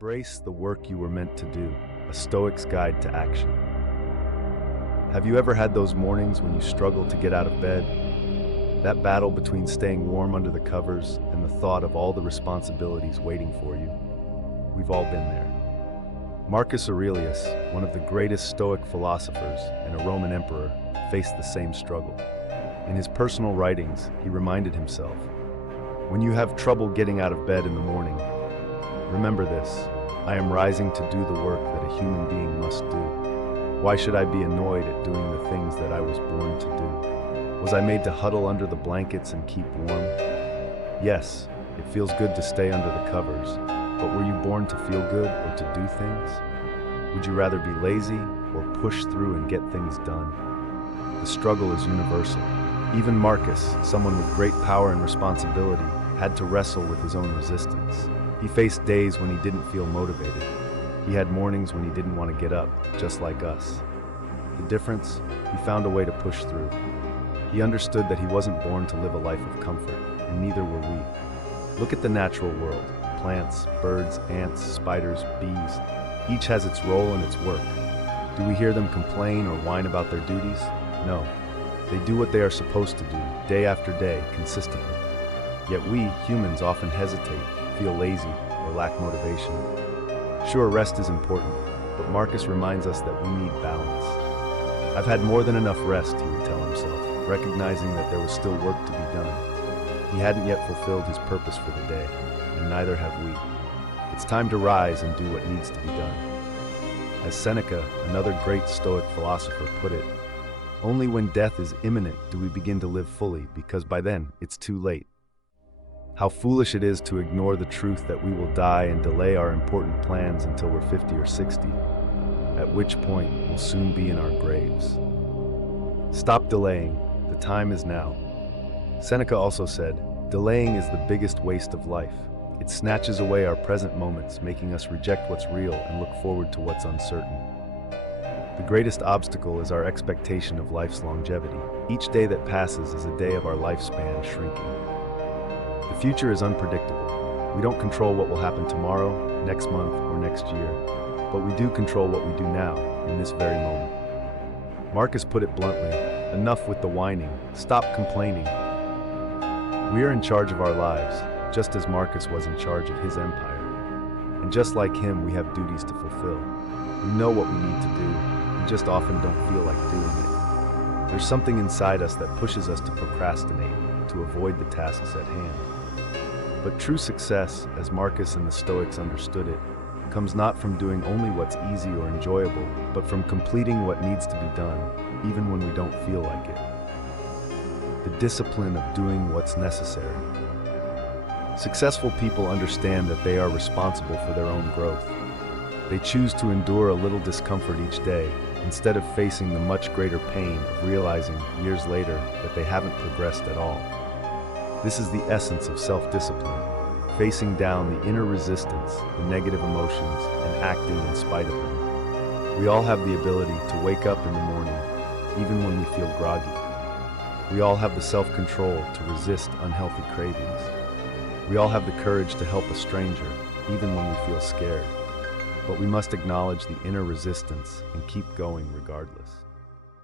Embrace the work you were meant to do, a Stoic's guide to action. Have you ever had those mornings when you struggle to get out of bed? That battle between staying warm under the covers and the thought of all the responsibilities waiting for you? We've all been there. Marcus Aurelius, one of the greatest Stoic philosophers and a Roman emperor, faced the same struggle. In his personal writings, he reminded himself, "When you have trouble getting out of bed in the morning, remember this: I am rising to do the work that a human being must do. Why should I be annoyed at doing the things that I was born to do? Was I made to huddle under the blankets and keep warm? Yes, it feels good to stay under the covers, but were you born to feel good or to do things? Would you rather be lazy or push through and get things done?" The struggle is universal. Even Marcus, someone with great power and responsibility, had to wrestle with his own resistance. He faced days when he didn't feel motivated. He had mornings when he didn't want to get up, just like us. The difference? He found a way to push through. He understood that he wasn't born to live a life of comfort, and neither were we. Look at the natural world. Plants, birds, ants, spiders, bees. Each has its role and its work. Do we hear them complain or whine about their duties? No. They do what they are supposed to do, day after day, consistently. Yet we, humans, often hesitate, feel lazy, or lack motivation. Sure, rest is important, but Marcus reminds us that we need balance. "I've had more than enough rest," he would tell himself, recognizing that there was still work to be done. He hadn't yet fulfilled his purpose for the day, and neither have we. It's time to rise and do what needs to be done. As Seneca, another great Stoic philosopher, put it, "Only when death is imminent do we begin to live fully, because by then it's too late." How foolish it is to ignore the truth that we will die and delay our important plans until we're 50 or 60, at which point we'll soon be in our graves. Stop delaying. The time is now. Seneca also said, "Delaying is the biggest waste of life. It snatches away our present moments, making us reject what's real and look forward to what's uncertain." The greatest obstacle is our expectation of life's longevity. Each day that passes is a day of our lifespan shrinking. The future is unpredictable. We don't control what will happen tomorrow, next month, or next year, but we do control what we do now, in this very moment. Marcus put it bluntly, "Enough with the whining. Stop complaining." We are in charge of our lives, just as Marcus was in charge of his empire. And just like him, we have duties to fulfill. We know what we need to do, we just often don't feel like doing it. There's something inside us that pushes us to procrastinate, to avoid the tasks at hand. But true success, as Marcus and the Stoics understood it, comes not from doing only what's easy or enjoyable, but from completing what needs to be done, even when we don't feel like it. The discipline of doing what's necessary. Successful people understand that they are responsible for their own growth. They choose to endure a little discomfort each day, instead of facing the much greater pain of realizing years later that they haven't progressed at all. This is the essence of self-discipline, facing down the inner resistance, the negative emotions, and acting in spite of them. We all have the ability to wake up in the morning, even when we feel groggy. We all have the self-control to resist unhealthy cravings. We all have the courage to help a stranger, even when we feel scared. But we must acknowledge the inner resistance and keep going regardless.